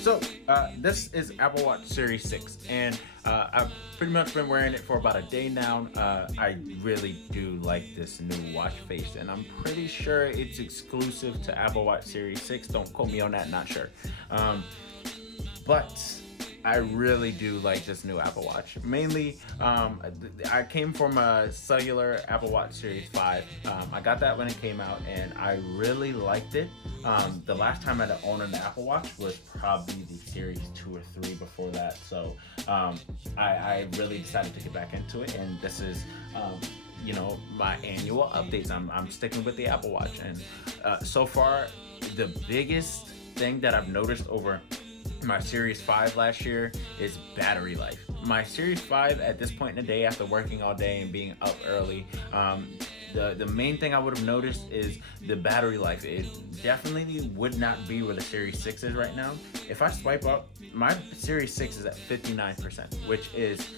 So this is Apple Watch Series 6, and I've pretty much been wearing it for about a day now. I really do like this new watch face, and I'm pretty sure it's exclusive to Apple Watch Series 6. Don't quote me on that, not sure. But I really do like this new Apple Watch. Mainly, I came from a cellular Apple Watch Series 5. I got that when it came out, and I really liked it. The last time I had owned an Apple Watch was probably the Series 2 or 3 before that. So I really decided to get back into it, and this is my annual updates. I'm sticking with the Apple Watch, and so far the biggest thing that I've noticed over my Series 5 last year is battery life. My Series 5 at this point in the day, after working all day and being up early, the main thing I would have noticed is the battery life. It definitely would not be where the Series 6 is right now. If I swipe up, my Series 6 is at 59%, which is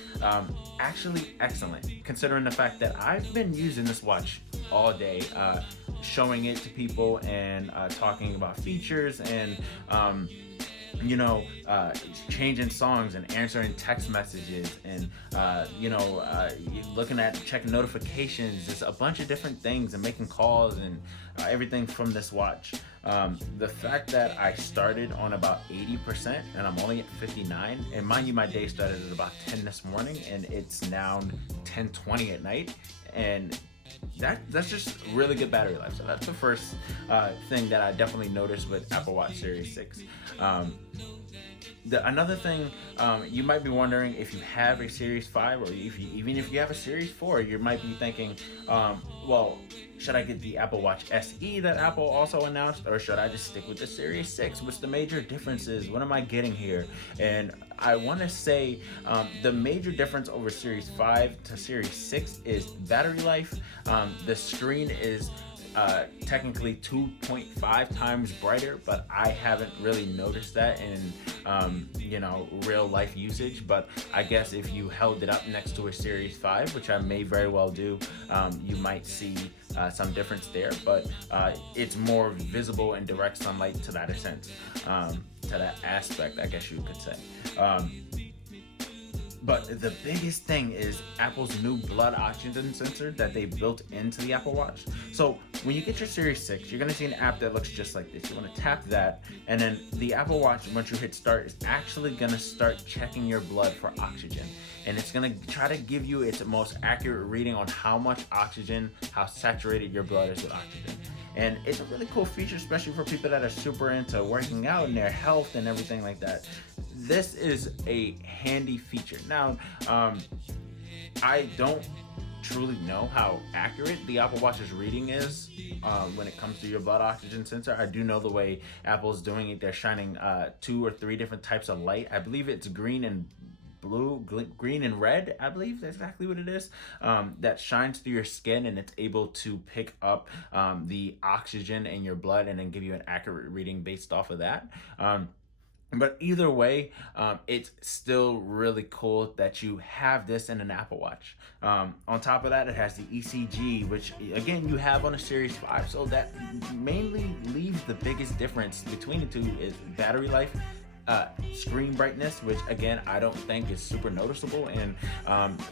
actually excellent, considering the fact that I've been using this watch all day, showing it to people and talking about features and changing songs and answering text messages and looking at checking notifications. There's a bunch of different things, and making calls and everything from this watch. The fact that I started on about 80% and I'm only at 59, and mind you, my day started at about 10 this morning and it's now 10:20 at night, and that's just really good battery life. So that's the first thing that I definitely noticed with Apple Watch Series 6. Another thing, you might be wondering, if you have a Series 5 or even if you have a Series 4, you might be thinking, should I get the Apple Watch SE that Apple also announced, or should I just stick with the Series 6? What's the major differences? What am I getting here? And I want to say the major difference over Series 5 to Series 6 is battery life. The screen is technically 2.5 times brighter, but I haven't really noticed that in real life usage. But I guess if you held it up next to a Series 5, which I may very well do, you might see some difference there. But it's more visible in direct sunlight to that sense, to that aspect, I guess you could say. But the biggest thing is Apple's new blood oxygen sensor that they built into the Apple Watch. So when you get your Series 6, you're going to see an app that looks just like this. You want to tap that, and then the Apple Watch, once you hit start, is actually going to start checking your blood for oxygen. And it's going to try to give you its most accurate reading on how much oxygen, how saturated your blood is with oxygen. And it's a really cool feature, especially for people that are super into working out and their health and everything like that. This is a handy feature. Now, I don't truly know how accurate the Apple Watch's reading is when it comes to your blood oxygen sensor. I do know the way Apple's doing it. They're shining 2 or 3 different types of light. I believe it's green and blue, green and red, I believe that's exactly what it is, that shines through your skin, and it's able to pick up the oxygen in your blood and then give you an accurate reading based off of that. But either way, it's still really cool that you have this in an Apple Watch. On top of that, it has the ECG, which again you have on a Series 5. So that mainly leaves the biggest difference between the two is battery life, screen brightness, which again I don't think is super noticeable, and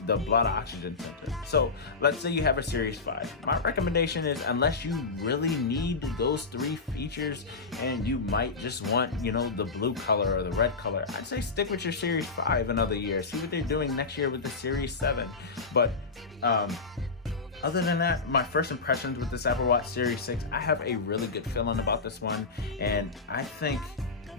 the blood oxygen sensor. So let's say you have a Series 5. My recommendation is, unless you really need those 3 features and you might just want the blue color or the red color, I'd say stick with your Series 5 another year. See what they're doing next year with the Series 7. But other than that, my first impressions with this Apple Watch Series 6, I have a really good feeling about this one, and I think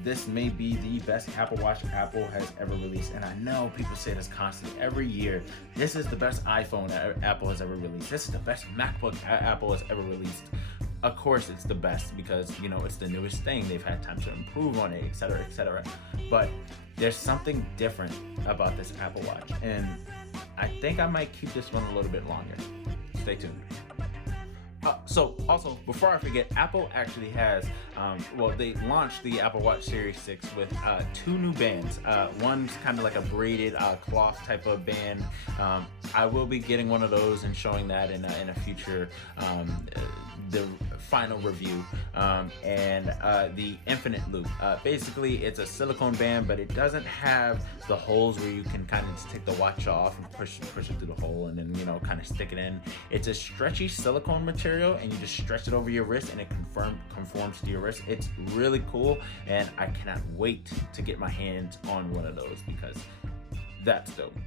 this may be the best Apple Watch Apple has ever released. And I know people say this constantly every year. This is the best iPhone Apple has ever released. This is the best MacBook Apple has ever released. Of course it's the best because it's the newest thing. They've had time to improve on it, etc., etc. But there's something different about this Apple Watch, and I think I might keep this one a little bit longer. Stay tuned. So also, before I forget, Apple actually has, well, they launched the Apple Watch Series 6 with two new bands. One's kind of like a braided cloth type of band. I will be getting one of those and showing that in a future the final review. And the Infinite Loop. Basically, it's a silicone band, but it doesn't have the holes where you can kind of just take the watch off and push it through the hole and then, you know, kind of stick it in. It's a stretchy silicone material, and you just stretch it over your wrist and it conforms to your wrist. It's really cool, and I cannot wait to get my hands on one of those because that's dope.